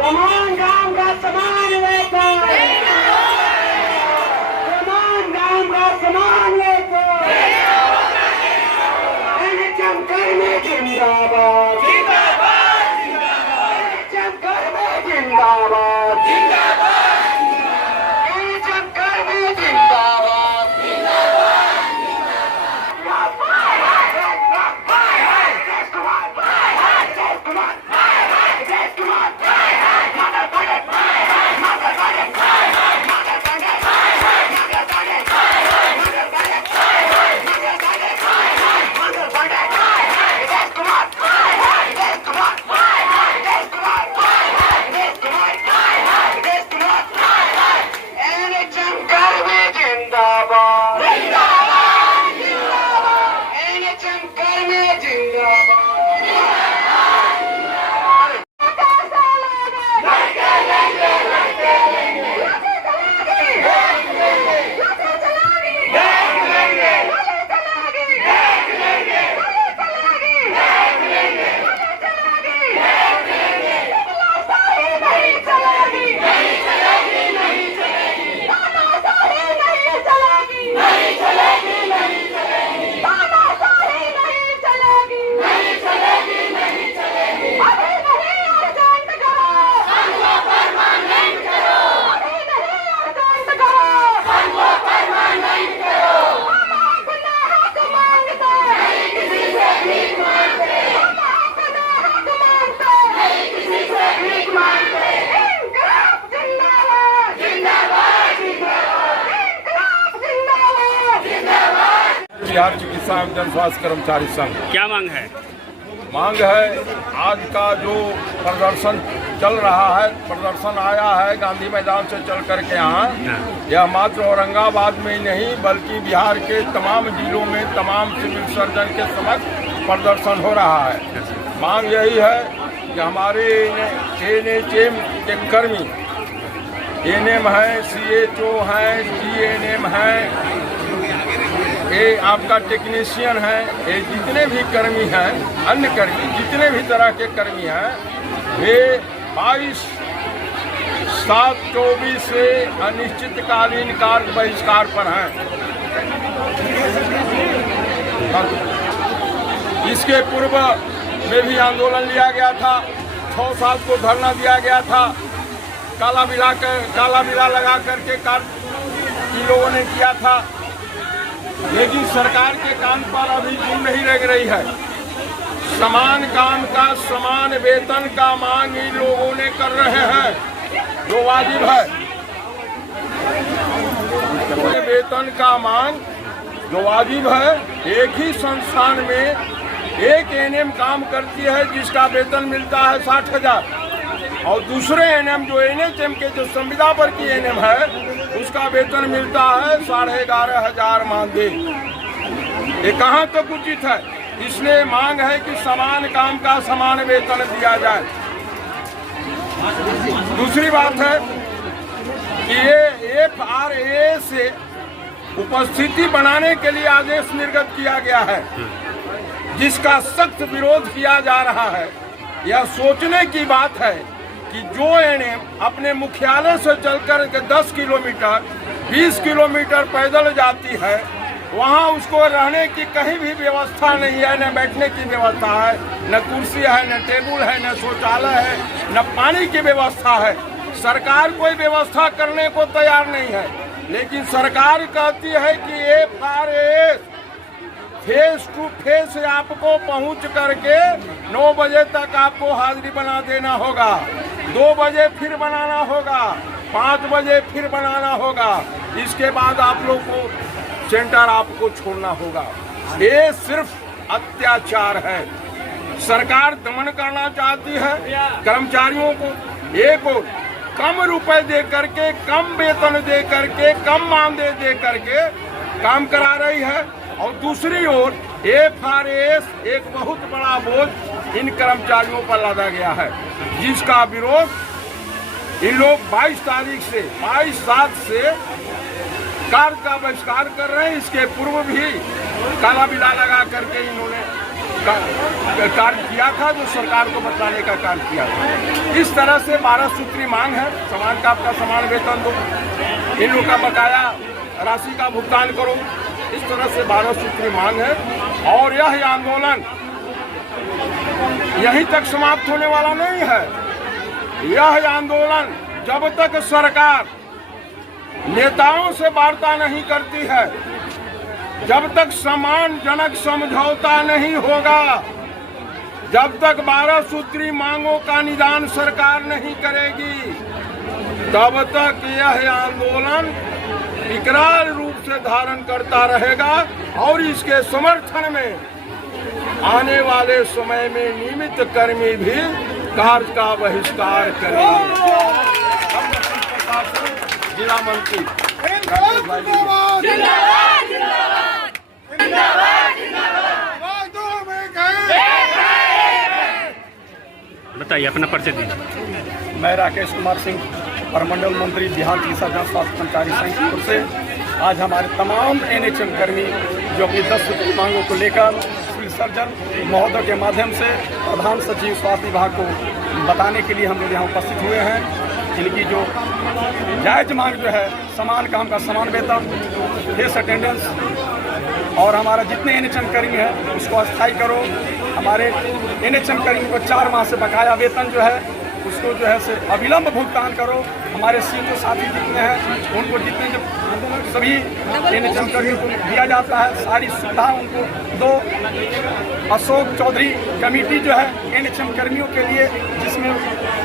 समान काम का समान वेतन, समान काम का समान वेतन। एनएचएम कर्मी जिंदाबाद, एनएचएम कर्मी जिंदाबाद, एनएचएम कर्मी जिंदाबाद। बिहार चिकित्सा एवं जन स्वास्थ्य कर्मचारी संघ। क्या मांग है? मांग है, आज का जो प्रदर्शन चल रहा है, प्रदर्शन आया है गांधी मैदान से चल करके यहाँ, यह मात्र औरंगाबाद में ही नहीं बल्कि बिहार के तमाम जिलों में तमाम सिविल सर्जन के समक्ष प्रदर्शन हो रहा है। मांग यही है कि हमारे एनएचएम के कर्मी, एएनएम है, सीएचओ है, जीएनएम है, ये आपका टेक्नीशियन है, ये जितने भी कर्मी हैं, अन्य कर्मी जितने भी तरह के कर्मी हैं, वे 22/7/24 से अनिश्चितकालीन कार्य बहिष्कार पर हैं। इसके पूर्व में भी आंदोलन लिया गया था, 6 साल को धरना दिया गया था, काला बिला लगा करके कार्य लोगों ने किया था, लेकिन सरकार के कान पर अभी सुन नहीं लग रही है। समान काम का समान वेतन का मांग इन लोगों ने कर रहे हैं, जो वाजिब है। वेतन का मांग जो वाजिब है, एक ही संस्थान में एक एएनएम काम करती है जिसका वेतन मिलता है 60,000, और दूसरे एएनएम जो एनएचएम के जो संविदा पर की एएनएम है उसका वेतन मिलता है 11,500 मानदेय। ये कहाँ तक उचित है? इसलिए मांग है कि समान काम का समान वेतन दिया जाए। दूसरी बात है कि ये FRA से उपस्थिति बनाने के लिए आदेश निर्गत किया गया है, जिसका सख्त विरोध किया जा रहा है। यह सोचने की बात है कि जो एएनएम अपने मुख्यालय से चलकर 10 किलोमीटर 20 किलोमीटर पैदल जाती है, वहाँ उसको रहने की कहीं भी व्यवस्था नहीं है, न बैठने की व्यवस्था है, न कुर्सी है, न टेबल है, न शौचालय है, न पानी की व्यवस्था है। सरकार कोई व्यवस्था करने को तैयार नहीं है, लेकिन सरकार कहती है कि FRA फेस टू फेस आपको पहुंच करके 9 बजे तक आपको हाजिरी बना देना होगा, 2 बजे फिर बनाना होगा, 5 बजे फिर बनाना होगा, इसके बाद आप लोग को सेंटर आपको छोड़ना होगा। ये सिर्फ अत्याचार है। सरकार दमन करना चाहती है कर्मचारियों को, एक और कम रुपए दे करके, कम वेतन दे करके, कम मानदेय दे करके काम करा रही है। और दूसरी ओर FRAS एक बहुत बड़ा बोझ इन कर्मचारियों पर लादा गया है, जिसका विरोध इन लोग 22 तारीख से 22/7 से कार्य का बहिष्कार कर रहे हैं। इसके पूर्व भी काला बिला लगा करके इन्होंने कार्य किया था, जो सरकार को बचाने का कार्य किया था। इस तरह से 12 सूत्री मांग है, समान का आपका समान वेतन दो, इन लोगों का बकाया राशि का भुगतान करो। इस तरह से 12 सूत्री मांग है और यह आंदोलन यहीं तक समाप्त होने वाला नहीं है। यह आंदोलन जब तक सरकार नेताओं से वार्ता नहीं करती है, जब तक सम्मानजनक समझौता नहीं होगा, जब तक 12 सूत्री मांगों का निदान सरकार नहीं करेगी, तब तक यह आंदोलन विकराल रूप से धारण करता रहेगा। और इसके समर्थन में आने वाले समय में नियमित कर्मी भी कार्य का बहिष्कार करेंगे। जिला मंत्री बताइए, अपना परिचय दीजिए। मैं राकेश कुमार सिंह, प्रमंडल मंत्री, बिहार चिकित्सा जन स्वास्थ्य कर्मचारी संघ से आज हमारे तमाम NHM कर्मी जो अपनी 10 सूत्री मांगों को लेकर सिविल सर्जन महोदय के माध्यम से प्रधान सचिव स्वास्थ्य विभाग को बताने के लिए हम लोग यहाँ उपस्थित हुए हैं। इनकी जो जायज मांग जो है, समान काम का समान वेतन, फेस अटेंडेंस और हमारा जितने NHM कर्मी है उसको अस्थायी करो। हमारे NHM कर्मी को 4 माह से बकाया वेतन जो है उसको जो है से अविलंब भुगतान करो। हमारे सीटों साथी जितने हैं उनको जितने जो सभी NHM कर्मियों को दिया जाता है, सारी सुविधा उनको दो। अशोक चौधरी कमेटी जो है NHM कर्मियों के लिए, जिसमें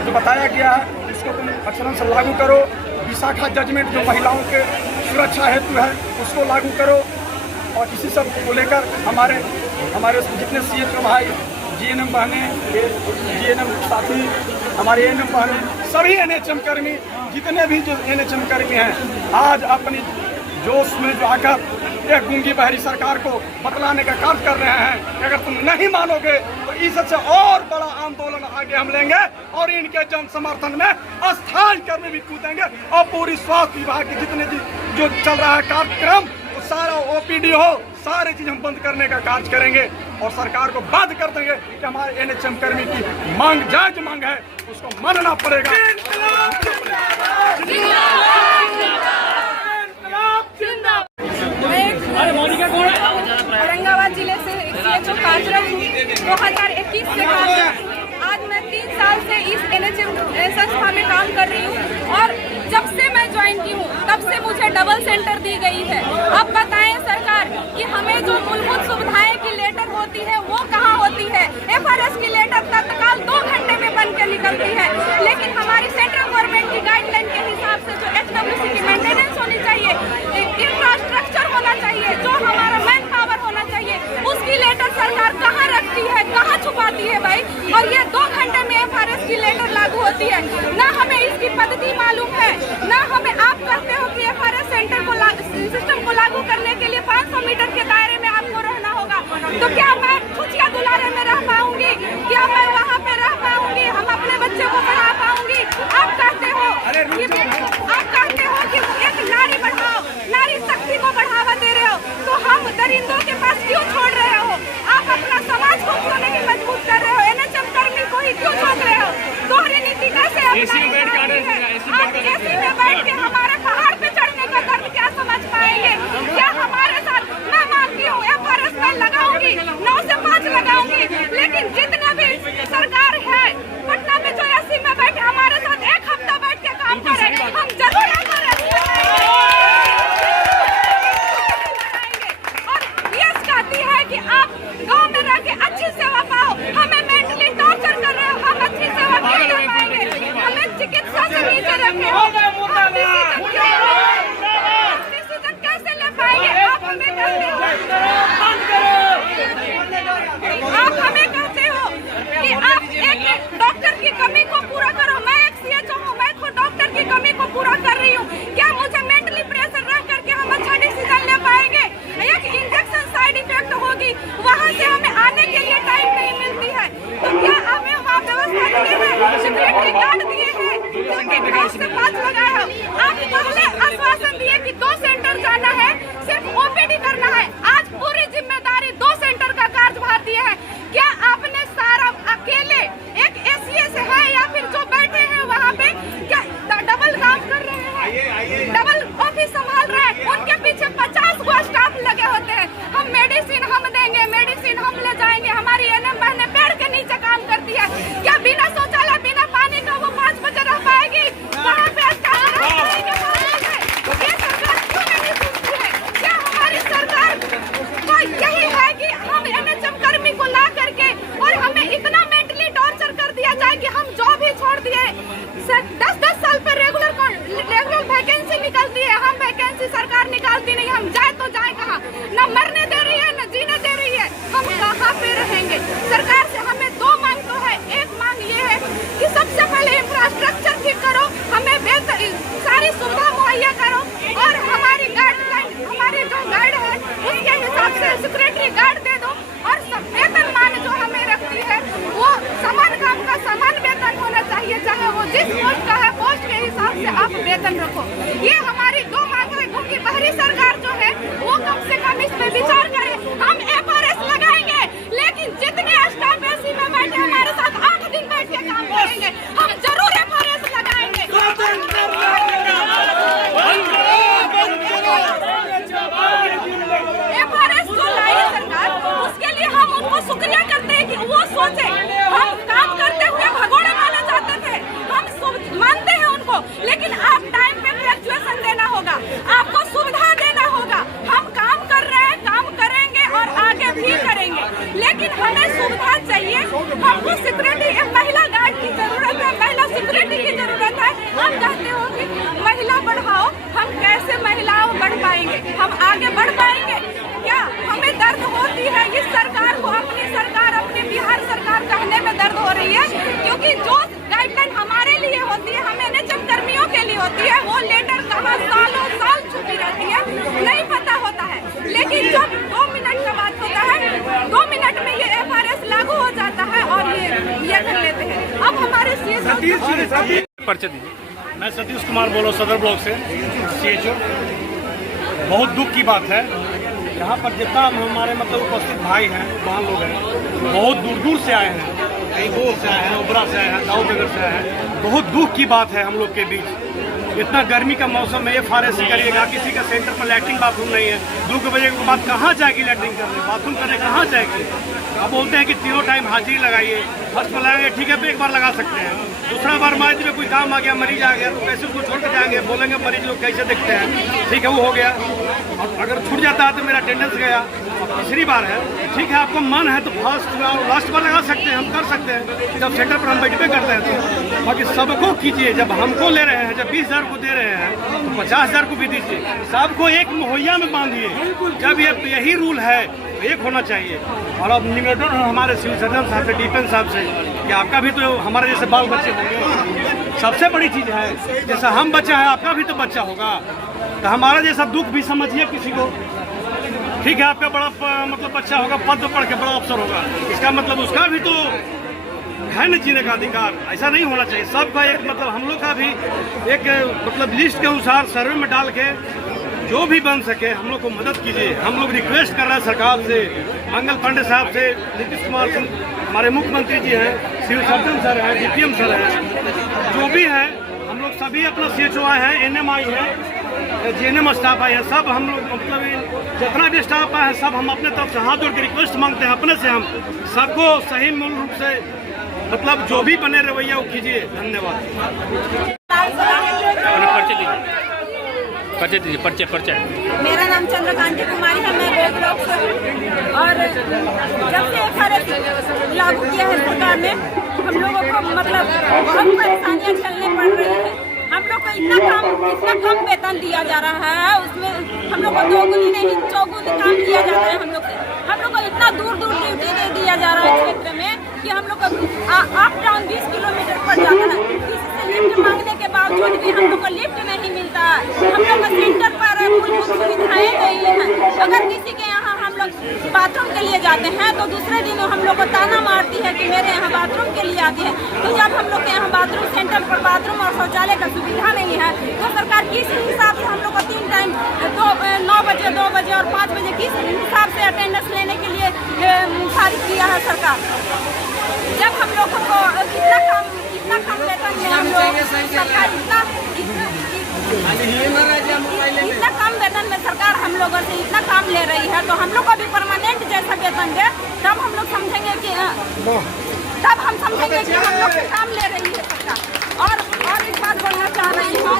जो बताया गया है उसको तुम अक्षरशः से लागू करो। विशाखा जजमेंट जो महिलाओं के सुरक्षा हेतु है उसको लागू करो। और इसी सब को लेकर हमारे जितने CHO भाई, GNM बहने, GNM साथी, हमारे ANM बहने, सभी NHM कर्मी, जितने भी जो NHM कर्मी हैं, आज अपनी जोश में जो आकर एक गूंगी बहरी सरकार को बतलाने का कार्य कर रहे हैं कि अगर तुम नहीं मानोगे तो इससे और बड़ा आंदोलन आगे हम लेंगे और इनके जन समर्थन में अस्थायी कर्मी भी कूदेंगे। और पूरी स्वास्थ्य विभाग के जितने जो चल रहा है कार्यक्रम, तो सारा OPD हो, सारी चीज हम बंद करने का कार्य करेंगे और सरकार को बाध्य कर देंगे कि हमारे NHM कर्मी की मांग जायज मांग है, उसको मानना पड़ेगा। औरंगाबाद जिले से CHO कार्यरत हूँ, 2021 से कार्यरत। आज मैं 3 साल से इस NHM संस्था में काम कर रही हूँ और जब से मैं ज्वाइन की हूँ तब से मुझे डबल सेंटर दी गई है। अब बताएं सरकार कि हमें जो मूलभूत सुविधाएं की लेटर होती है वो कहाँ होती है। FRS की लेटर तत्काल 2 घंटे में बन के निकलती है, लेकिन हमारी सेंट्रल गवर्नमेंट की गाइडलाइन के हिसाब से जो HWC की मेंटेनेंस होनी चाहिए, इंफ्रास्ट्रक्चर होना चाहिए, जो हमारा मैन पावर होना चाहिए, उसकी लेटर सरकार कहाँ रखती है, कहाँ छुपाती है भाई। और ये 2 घंटे में FRS की लेटर लागू होती है, ना हमें इसकी पद्धति मालूम है, ना हमें। आप कहते हो कि FRS सेंटर को सिस्टम को लागू करने के लिए 500 मीटर के दायरे में आपको रहना होगा, तो क्या मैं खुचिया दुलारे में रह पाऊंगी? क्या मैं वहाँ पे रह पाऊंगी? हम अपने बच्चे को पढ़ा पाऊंगी? आप कहते हो कि एक नारी बढ़ाओ, नारी शक्ति को बढ़ावा दे रहे हो, तो हम दरिंदों के पास क्यों छोड़ रहे हो? आप अपना समाज को क्यों नहीं मजबूत कर रहे हो? NHM कर्मी को ही क्यों छोड़ रहे हो? दोहरी नीति कैसे आप AC में बैठ के हमारे पहाड़ पे चढ़ने का दर्द क्या समझ पाएंगे? क्या हमारे साथ? मैं मानती हूँ FRS में लगाऊंगी, 9 से 5 लगाऊंगी, लेकिन जितने भी सरकार है पटना में जो AC में बैठे हमारे साथ 1 हफ्ता बैठ के काम करे, हम जरूर कि आप गांव में रह के अच्छी सेवा पाओ। हमें मेंटली टॉर्चर कर रहे हो, हम अच्छी सेवा नहीं कर पाएंगे। हमें चिकित्सा से नीचे रखे हो। जिस पोस्ट का है पोस्ट के हिसाब से आप वेतन रखो। ये हमारी 2 मांग है, क्योंकि बाहरी सरकार जो है वो कम से कम इस पे विचार करे। हम FRS लगाएंगे, लेकिन जितने स्टाफ एसी में बैठे हमारे साथ 8 दिन बैठ के काम करेंगे, हम जरूर FRS लगाएंगे। FRS जो लाई है सरकार, उसके लिए हम उनको शुक्रिया करते हैं कि वो सोचे। हम काम करते हुए भगोड़े माने जाते थे, हम मानते हैं उनको, लेकिन आप टाइम पे फ्लक्चुएशन देना होगा, आपको सुविधा देना होगा। हम काम कर रहे हैं, काम करेंगे और आगे भी करेंगे, लेकिन हमें सुविधा चाहिए। हमको सिक्योरिटी, महिला गार्ड की जरूरत है, महिला सिक्योरिटी की जरूरत है। हम चाहते हो कि महिला बढ़ाओ, हम कैसे महिलाओं बढ़ पाएंगे, हम आगे बढ़ पाएंगे क्या? हमें दर्द होती है इस सरकार को, अपनी बिहार सरकार कहने में दर्द हो रही है, क्योंकि जो गाइडलाइन हमारे लिए होती है, हम NHM कर्मियों के लिए होती है, वो लेटर कहाँ सालों साल छुपी रहती है, नहीं पता होता है। लेकिन जब 2 मिनट का बात होता है, 2 मिनट में ये FRS लागू हो जाता है और ये कर लेते हैं। अब हमारे पर्चे दीजिए। मैं सतीश कुमार बोलो सदर ब्लॉक से CHO। बहुत दुख की बात है, यहाँ पर जितना हमारे मतलब उपस्थित भाई हैं, वहाँ लोग हैं, बहुत दूर दूर से आए हैं, कहीं गोल से आए हैं, उबरा से आए हैं, दाऊदनगर से आए हैं। बहुत दुख की बात है हम लोग के बीच। इतना गर्मी का मौसम में FRS करिएगा, किसी का सेंटर पर लैट्रिन बाथरूम नहीं है, 2 बजे के बाद कहाँ जाएगी लैट्रिन करने, बाथरूम करने कहाँ जाएगी? अब बोलते हैं कि तीनों टाइम हाजिरी लगाइए, फर्स्ट में लगाएंगे ठीक है, एक बार लगा सकते हैं, दूसरा बार मान लीजिए कोई काम आ गया, मरीज आ गया, तो कैसे उसको छोड़ कर जाएंगे? बोलेंगे मरीज लोग कैसे देखते हैं, ठीक है वो हो गया। और अगर छूट जाता है तो मेरा अटेंडेंस गया, तीसरी बार है, ठीक है आपको मन है तो फर्स्ट और लास्ट बार लगा सकते हैं, हम कर सकते हैं, जब सेंटर पर हम बैठे करते हैं तो। बाकी सबको कीजिए, जब हमको ले रहे हैं, जब 20,000 को दे रहे हैं तो 50,000 को भी दीजिए, सबको एक मुहैया में बांधिए। जब यही रूल है एक होना चाहिए। और अब निवेदन है हमारे सिविल सर्जन साहब से, डिफेंस साहब से, कि आपका भी तो हमारे जैसे बाल बच्चे होंगे। सबसे बड़ी चीज़ है, जैसा हम बच्चा है आपका भी तो बच्चा होगा, तो हमारा जैसा दुख भी समझिए किसी को। ठीक है आपका बड़ा मतलब बच्चा होगा, पद पर पढ़ के बड़ा अफसर होगा, इसका मतलब उसका भी तो है न जीने का अधिकार। ऐसा नहीं होना चाहिए। सबका एक मतलब हम लोग का भी एक मतलब लिस्ट के अनुसार सर्वे में डाल के जो भी बन सके हम लोग को मदद कीजिए। हम लोग रिक्वेस्ट कर रहे हैं सरकार से, मंगल पांडे साहब से, नीतीश कुमार हमारे मुख्यमंत्री जी हैं, सिविल सर्जन सर हैं, DPM सर हैं, जो भी है हम लोग सभी अपना CHO आए हैं, NM आई है, GNM स्टाफ आए हैं, सब हम लोग मतलब जितना भी स्टाफ आए हैं सब हम अपने तरफ से हाथ जोड़ के रिक्वेस्ट मांगते हैं अपने से, हम सबको सही मूल रूप से मतलब जो भी बने रवैया वो कीजिए। धन्यवाद। पर्चे दीजिए, पर्चे दीजिए, पर्चे। मेरा नाम चंद्रकांति कुमारी है, मैं गोल ब्लॉक से हूँ। और जब से FRS लागू किया है सरकार ने, हम लोगों को मतलब बहुत परेशानियाँ झेलने पड़ रही है। हम लोग को इतना कम वेतन दिया जा रहा है, उसमें हम लोग को दोगुनी नहीं चौगुनी काम किया जा रहा है। हम लोग को इतना दूर ड्यूटी दे दिया जा रहा है क्षेत्र में कि हम लोग को अप डाउन 20 किलोमीटर पड़ जाता है। किसी से लिफ्ट मांगने के बावजूद भी हम लोग को लिफ्ट नहीं मिलता है। हम लोग को सेंटर पर कुछ सुविधाएं नहीं है। अगर किसी के यहाँ हम लोग बाथरूम के लिए जाते हैं तो दूसरे दिन हम लोग को ताना मारती है कि मेरे यहाँ बाथरूम के लिए आती है। तो जब हम लोग के यहाँ बाथरूम सेंटर पर बाथरूम और शौचालय का सुविधा नहीं है तो सरकार किस हिसाब से हम लोग को 3 टाइम 9 बजे 2 बजे और 5 बजे किस हिसाब से अटेंडेंस लेने के लिए खारिज किया है सरकार। जब हम लोगों को इतना कम वेतन में हम लोग सरकार इतना कम वेतन में सरकार हम लोगों से इतना काम ले रही है, तो हम लोग को भी परमानेंट जैसा वेतन दे, तब हम लोग समझेंगे कि हम लोग काम ले रही है सरकार। और एक बात बोलना चाह रही हूँ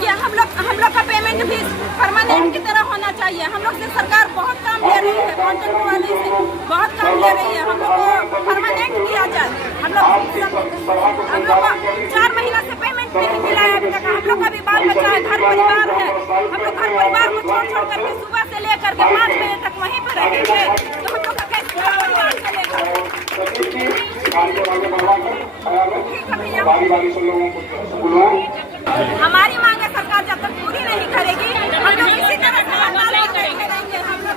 कि हम लोग का पेमेंट भी परमानेंट की तरह होना चाहिए। हम लोग से सरकार बहुत काम ले रही है, कॉन्ट्रैक्ट वाले से बहुत काम ले रही है, हम लोग को परमानेंट दिया जाए। हम लोग को 4 महीना से पेमेंट नहीं मिला है अभी तक। हम लोग का भी बाल बच्चा है, घर परिवार है, हम लोग घर परिवार को छोड़ करके सुबह से लेकर के 5 बजे तक वहीं पर रहेंगे, तो हम लोग का कैसे घर परिवार चलेगा। हमारी मांग सरकार जब तक पूरी नहीं करेगी हम लोग इसी तरह से हड़ताल करेंगे। हम लोग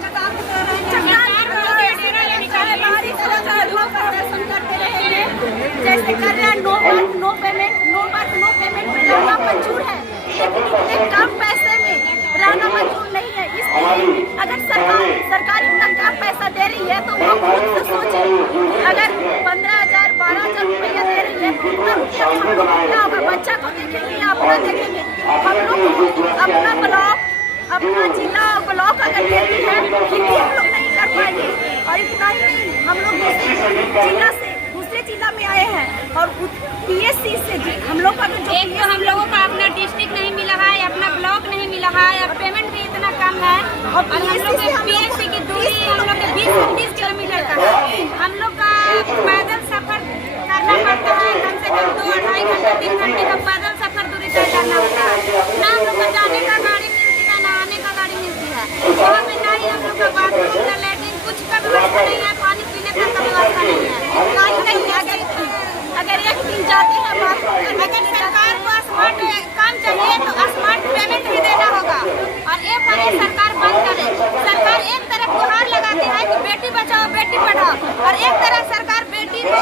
जैसे कर रहे हैं, नो पेमेंट, नो हमको क्या होगा? बच्चा को देखेंगे या अपना देखेंगे? हम लोग अपना ब्लॉक, अपना जिला और ब्लॉक अगर देती है, हिंदी हम लोग नहीं कर पाएंगे। और इतना ही नहीं, हम लोग दूसरे जिला में आए हैं और PSC से हम लोग का एक तो हम लोगों का अपना डिस्ट्रिक्ट नहीं मिला है, अपना ब्लॉक नहीं मिला है, और पेमेंट भी इतना कम है। और हम लोग के PSC की दूरी हम लोग के 20-30 किलोमीटर का है। हम लोग का पैदल सफर करना पड़ता है, कम से कम 2-2.5 घंटे 3 घंटे का पैदल सफर दूरी तय करना होता है। ना हम लोग को जाने का गाड़ी मिलती है, ना आने का गाड़ी मिलती है। वहाँ पे ना ही हम लोग का बाथरूम का लैट्रिन कुछ का व्यवस्था नहीं है, पानी पीने तक का व्यवस्था नहीं है। अगर एक दिन जाते हैं अगर सरकार को स्मार्ट काम चाहिए तो स्मार्ट पेमेंट भी देना होगा। और एक बार सरकार बंद करे। सरकार एक तरफ गुहार लगाते हैं कि बेटी बचाओ बेटी पढ़ाओ, और एक तरफ सरकार बेटी को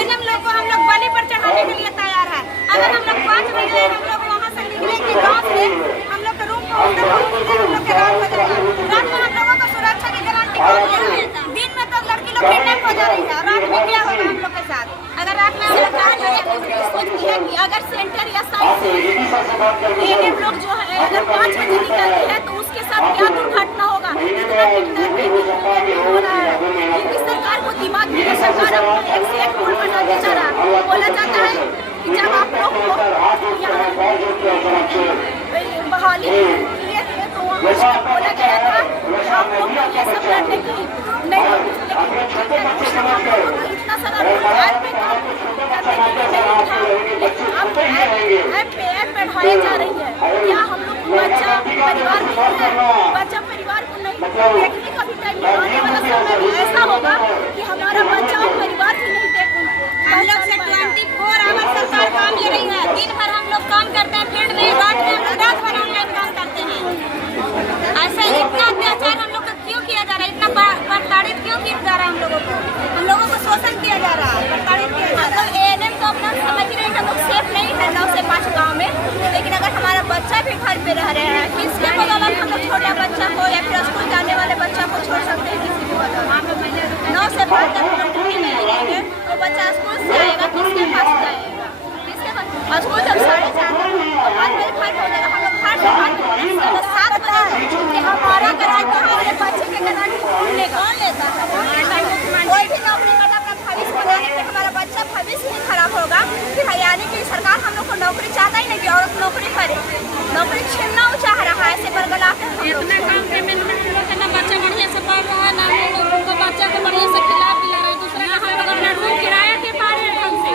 एनएम लोग को हम लोग बलि पर चढ़ाने के लिए तैयार है। अगर हम लोग 5 बजे हम लोग वहाँ से निकलेंगे गाँव से, हम लोग के रूम पहुँचते हम लोग के रात हो जाएगा। रात में हम लोगों को सुरक्षा की गारंटी कौन देगा? दिन में तो लड़की लोग किडनैप हो जा रही है, रात में क्या होगा हम लोग के साथ? अगर रात में अगर सेंटर या साइड से एनएम लोग जो है अगर 5 बजे निकलते हैं तो उसके साथ क्या दुर्घटना होगा? इतना किडनैपिंग हो रहा है। क्योंकि सरकार को दिमाग नहीं है। सरकार अपने एक से एक रूल बनाते जा रहा है। बोला जाता है कि जब आप लोग को बहाली किए थे तो वहाँ बोला गया था आप लोग को ये सब लड़ने की नहीं, लेकिन इतना सारा ऐप पे काम करने के लिए नहीं था, लेकिन अब ऐप बढ़ाई जा रही है। क्या हम लोग बच्चा परिवार नहीं है? बच्चा परिवार को नहीं देखने का भी टाइम आने वाला समय भी ऐसा होगा कि हमारा बच्चा और परिवार भी नहीं देखेंगे। हम लोग से 24 आवर सरकार काम ले रही है। दिन भर हम लोग काम करते हैं फील्ड में, रात भर ऑनलाइन काम करते हैं। ऐसा इतना अत्याचार हम लोग को क्यों किया जा रहा है? इतना प्रताड़ित क्यों किया जा रहा है? हम लोगों को शोषण किया जा रहा है, प्रताड़ित किया जा रहा है। तो एएनएम तो अपना समझ रहे हैं हम लोग सेफ नहीं है 9 से 5 गाँव में, लेकिन अगर हमारा बच्चा भी घर पे रह रहे हैं, किसके बदौलत हम लोग छोटा बच्चा को या फिर स्कूल जाने वाले बच्चा को छोड़ सकते हैं? किसी भी बदौलत 9 से 5 तक हम लोग नहीं रहेंगे तो बच्चा स्कूल से आएगा, किसके पास जाएगा? किसके पास? स्कूल जब 4:30 और 5 बजे खाली हो जाएगा। हम लोग घर से 7 बजे कि हमारा गारंटी हमारे बच्चे के गारंटी कौन लेगा? कोई भी नौकरी करता अपना भविष्य बनाने के, हमारा बच्चा भविष्य नहीं खराब होगा। फिर यानी कि सरकार हम लोग को नौकरी चाहता ही नहीं कि औरत नौकरी करे, नौकरी छीनना चाह रहा है। ऐसे बरगलाते हैं इतना कम पेमेंट में हम लोग ना बच्चा बढ़िया से पढ़ रहा है, ना हम लोग को बच्चा को बढ़िया से खिला पिला रहे हैं। दूसरा हम लोग अपना रूम किराया के पा रहे हैं ढंग से।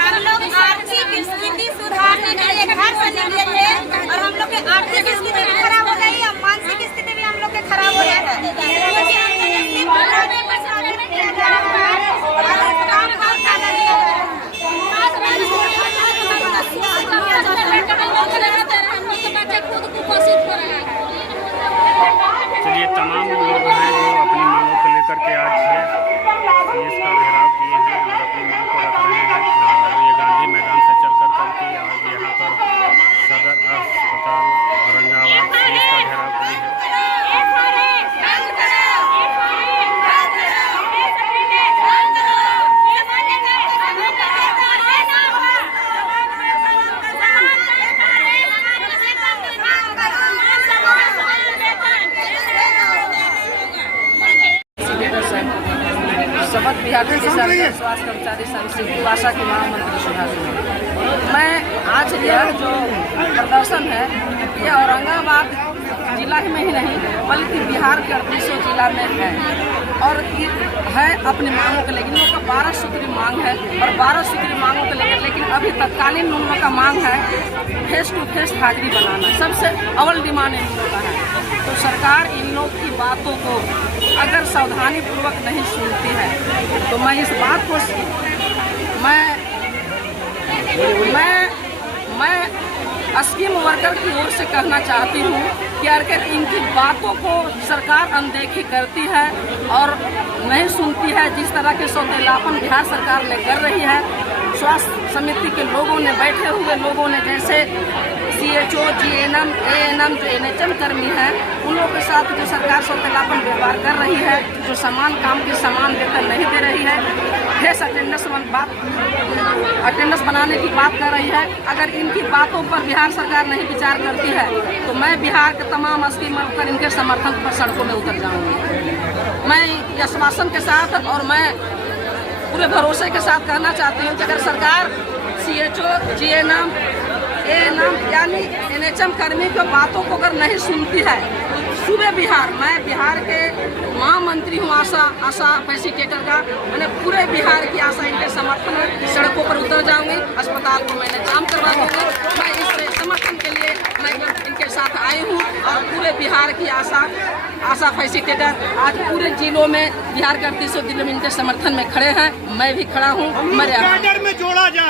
हम लोग आर्थिक स्थिति सुधारने के लिए घर से निकले थे और हम लोग की आर्थिक स्थिति भी खराब हो गई और मानसिक स्थिति भी हम लोग के खराब हो गया है। क्योंकि हम लोग सिर्फ पढ़ाने पर शामिल नहीं किया जा रहा है और काम बहुत ज्यादा दिया जा रहा है। चलिए, तमाम लोग हैं जो अपनी मांगों को लेकर के आज है इसका घेराव किए हैं और अपनी मांग को रख रहे हैं। और ये गांधी मैदान से चल करके आज यहाँ पर सदर अस्पताल औरंगाबाद से इसका घेराव किए हैं। शपथ बिहार के स्वास्थ्य कर्मचारी संघ से भाषा की महामंत्री सुधा। मैं आज यह जो प्रदर्शन है ये औरंगाबाद जिला में ही नहीं बल्कि बिहार के 38 जिला में है और है अपनी मांगों को लेकर। इन लोगों का 12 सूत्री मांग है और 12 सूत्री मांगों को लेकर, लेकिन अभी तत्कालीन उन लोगों का मांग है फेस टू फेस हाजिरी बनाना, सबसे अव्वल डिमांड इन लोगों का है। तो सरकार इन लोग की बातों को अगर सावधानी पूर्वक नहीं सुनती है तो मैं इस बात को मैं स्कीम वर्कर की ओर से कहना चाहती हूँ कि अगर इनकी बातों को सरकार अनदेखी करती है और नहीं सुनती है, जिस तरह के सौतेलापन बिहार सरकार ने कर रही है, स्वास्थ्य समिति के लोगों ने, बैठे हुए लोगों ने, जैसे CHO, GNM, ANM जो NHM कर्मी हैं उन लोगों के साथ जो सरकार सौतेलापन व्यवहार कर रही है, जो समान काम के समान वेतन नहीं दे रही है, फेस अटेंडेंस बनाने की बात कर रही है। अगर इनकी बातों पर बिहार सरकार नहीं विचार करती है तो मैं बिहार के तमाम स्कीमों पर इनके समर्थन पर सड़कों में उतर जाऊंगी। मैं इस आश्वासन के साथ और मैं पूरे भरोसे के साथ कहना चाहती हूँ कि अगर सरकार CHO, GNM, ANM यानी NHM कर्मी की बातों को अगर नहीं सुनती है तो सूबे बिहार, मैं बिहार के महामंत्री हूँ आशा फैसिलिटेटर का, मैंने पूरे बिहार की आशा इनके समर्थन में सड़कों पर उतर जाऊंगी। अस्पताल को मैंने जाम करवा दूंगी। मैं इस समर्थन के लिए मैं इनके साथ आई हूँ और पूरे बिहार की आशा फैसिलिटेटर आज पूरे जिलों में बिहार के 38 जिलों में इनके समर्थन में खड़े हैं। मैं भी खड़ा हूँ। कैडर में जोड़ा जाए।